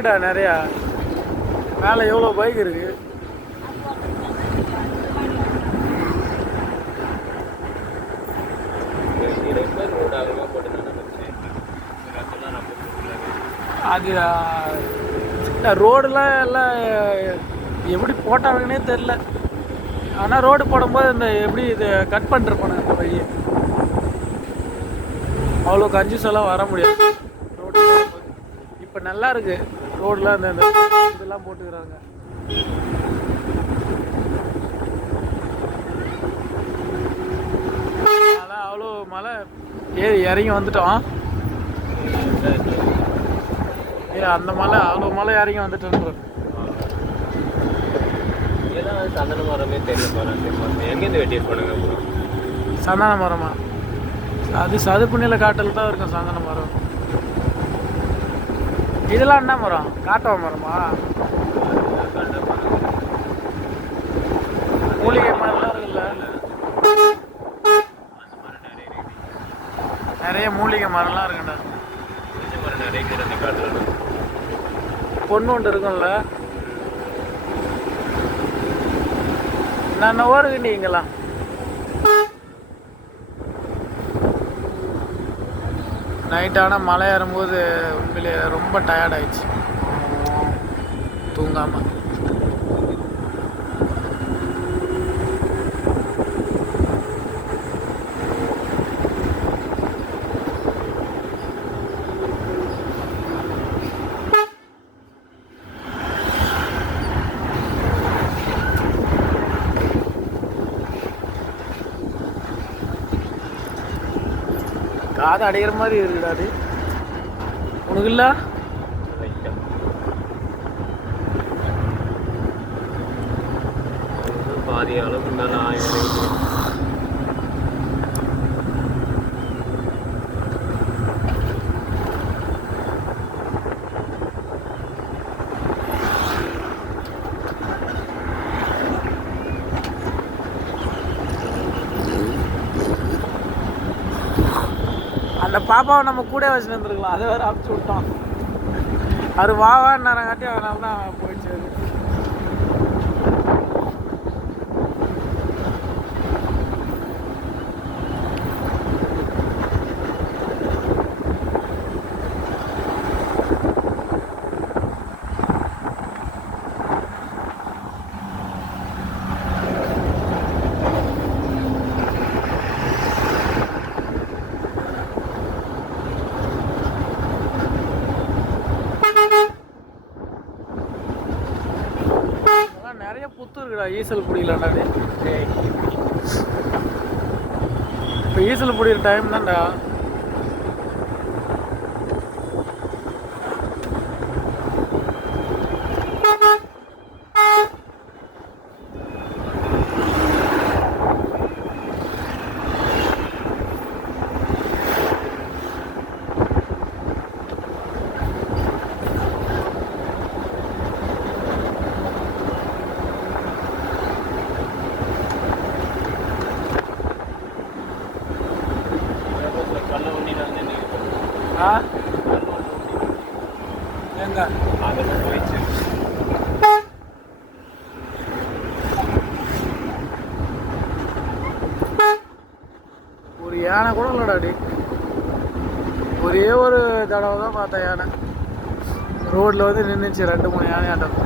இருக்குடா நிறையா. மேலே எவ்வளோ பைக் இருக்கு. அது ரோடுலாம் எல்லாம் எப்படி போட்டாங்கன்னே தெரில. ஆனால் ரோடு போடும்போது இந்த எப்படி இது கட் பண்ணிருப்பானுங்க இந்த வழியை. அவ்வளோ கன்ஜூஸெல்லாம் வர முடியாது ரோடு போடும்போது. இப்போ நல்லா இருக்கு ரோடெலாம். இந்த இதெல்லாம் போட்டுக்கிறாங்க. அதனால் அவ்வளோ மழை ஏறி இறங்கி வந்துட்டோம். அந்த மலை அவ்வளோ மலை இறங்கி வந்துட்டு சந்தன மரமே தெரியல. எங்கேருந்து வெட்டி போனாங்க? சந்தன மரமா? அது சதுப்புநில காட்டில் தான் இருக்கும் சந்தன மரம். இதெல்லாம் என்ன மரம்? காட்டவ மரமா? மூலிகை மரம்லாம் இருக்குல்ல, நிறைய மூலிகை மரம்லாம் இருக்குண்டா. பொண்ணு ஒன்று இருக்கும்ல. நான் ஓடுங்க நீங்களாம். நைட்டான மழை ஏறும்போது உண்மையிலே ரொம்ப டயர்ட் ஆயிடுச்சு தூங்காமல். காது அடைகிற மாதிரி இருக்குடா அது. உனக்கு இல்லை? பாதி அளவுக்கு மேலே ஆயிரம். அந்த பாப்பாவை நம்ம கூட வச்சுட்டு வந்துருக்கலாம். அதை வேறு அனுப்பிச்சி விட்டோம். அது வாவான்னாரங்காட்டி அதனால தான் போயிடுச்சு. நிறைய புத்து இருக்குடா. ஈசல் பிடிக்கலாண்டா. இப்போ ஈசல் பிடிக்கிற டைம் தான்டா. எங்க ஒரு யானை கூட இல்லடாடி. ஒரே ஒரு தடவை தான் பார்த்தேன் யானை. ரோட்டில் வந்து நின்றுச்சு 2-3 யானை ஆட்டம்.